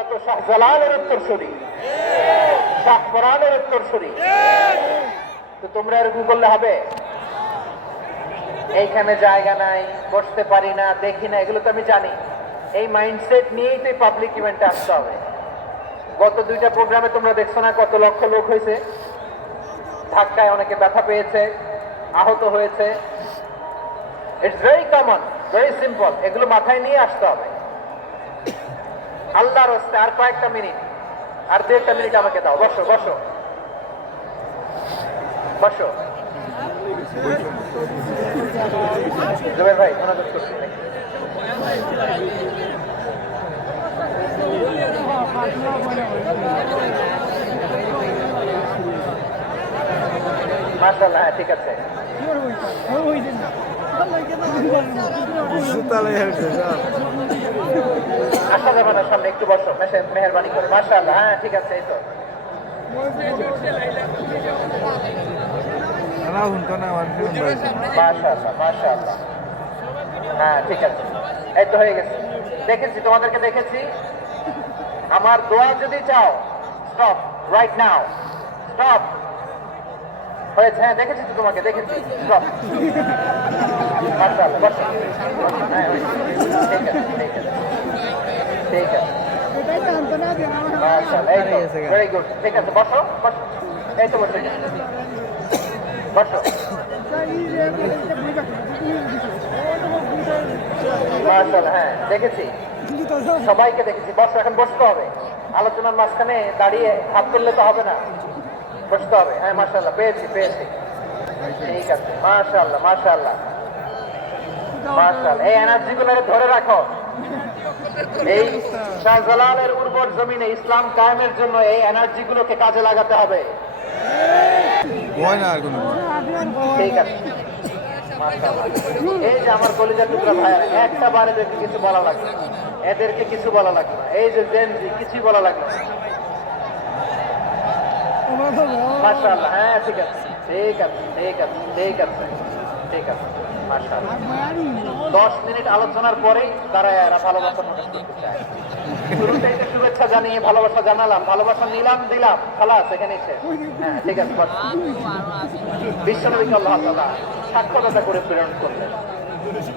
আমরা তো শাহজালালের উত্তরসূরি, শাহপরানের উত্তরসূরি। তো তোমরা এরকম করলে হবে? এইখানে জায়গা নাই, বসতে পারি না, দেখি না, এগুলো তো আমি জানি। এই মাইন্ডসেট নিয়েই তো পাবলিক ইভেন্টে আসতে হবে। গত 2টা প্রোগ্রামে তোমরা দেখছো না কত লক্ষ লোক হয়েছে, ধাক্কায় অনেকে ব্যথা পেয়েছে, আহত হয়েছে। It's very common, very simple. এগুলো মাথায় নিয়ে আসতে হবে। আল্লাহর হস্তে আর কয়েকটা মিনিট, আর 2-1 মিনিট আমাকে দাও। বসো বসো বসো। জুবের ভাই মনোযোগ করছি। মাশাআল্লাহ, হ্যাঁ ঠিক আছে। আসা যাবে না সামনে, একটু বসো মেহরবানি করে। মাশাআল্লাহ, হ্যাঁ ঠিক আছে। এই তো মাশাআল্লাহ মাশাআল্লাহ, হ্যাঁ ঠিক আছে। এই তো হয়ে গেছে। দেখেছি, তোমাদেরকে দেখেছি। আমার দোয়া যদি চাও, স্টপ রাইট নাও, স্টপ। হয়েছে, হ্যাঁ দেখেছি তো তোমাকে, দেখেছি। স্টপ। মাশাআল্লাহ, বসো। হ্যাঁ ঠিক আছে ঠিক আছে ঠিক আছে। মাশাআল্লাহ, এই তো ভেরি গুড। ঠিক আছে, বসো বসো। এই তো বসে গেছে, বসো। মাশাআল্লাহ, হ্যাঁ দেখেছি, সবাইকে দেখেছি। বসো, এখন বসতে হবে। আলোচনার মাঝখানে দাঁড়িয়ে হাত তুললে তো হবে না, বসতে হবে। হ্যাঁ মাশাআল্লাহ, পেয়েছি পেয়েছি। ঠিক আছে, মাশাআল্লাহ মাশাআল্লাহ মাশাআল্লাহ। এই এনার্জি গুলো ধরে রাখো। এই শাহজালালের উর্বর জমিনে ইসলাম কায়েমের জন্য এই এনার্জি গুলোকে কাজে লাগাতে হবে। ঠিক আছে, এই যে আমার কলিজার টুকরা ভাইয়ার, একটা বার এদেরকে কিছু বলা লাগবে না, এদেরকে কিছু বলা লাগবে না। এই যে জেনজি, কিছুই বলা লাগবে না। মাশাআল্লাহ, হ্যাঁ ঠিক আছে ঠিক আছে ঠিক আছে ঠিক আছে ঠিক আছে। মাশাআল্লাহ, 10 মিনিট আলোচনার পরেই তারা এরা ভালোবাসা প্রকাশ করতে চায়। শুরুতেই তো শুভেচ্ছা জানিয়ে ভালোবাসা জানালাম, ভালোবাসা নিলাম, দিলাম, খালাস এখানে এসে। হ্যাঁ ঠিক আছে। বিশ্বনবীকে আল্লাহ তাআলা সাক্ষ্যদাতা করে প্রেরণ করলেন,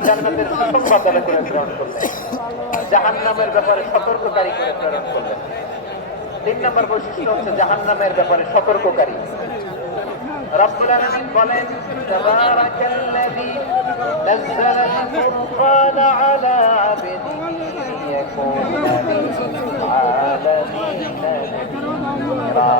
জান্নাতের সুসংবাদদাতা করে প্রেরণ করলেন, জাহান্নামের ব্যাপারে সতর্ককারী করে প্রেরণ করলেন। 3 নম্বর বৈশিষ্ট্য হচ্ছে জাহান্নামের ব্যাপারে সতর্ককারী। রব্বুল আলামিন বলেন, তাবারাকাল্লাযী নাযালা আল-কুরআনা আলা আবদিহি লিয়াকুনা লিল আলামিনা নাযীরা।